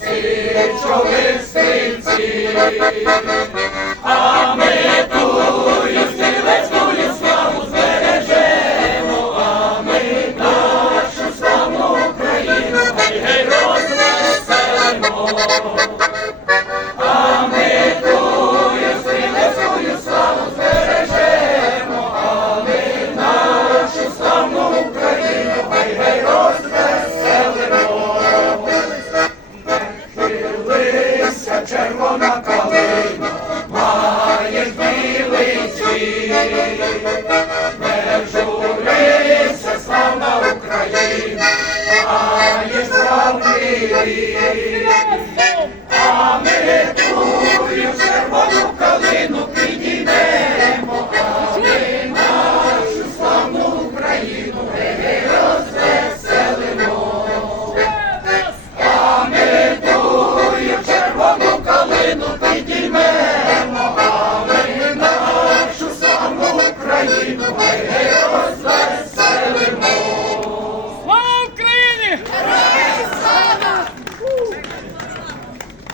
січових стрільців. червона калина має змілий цвіт. не журися, славна Україна, а є славний рік.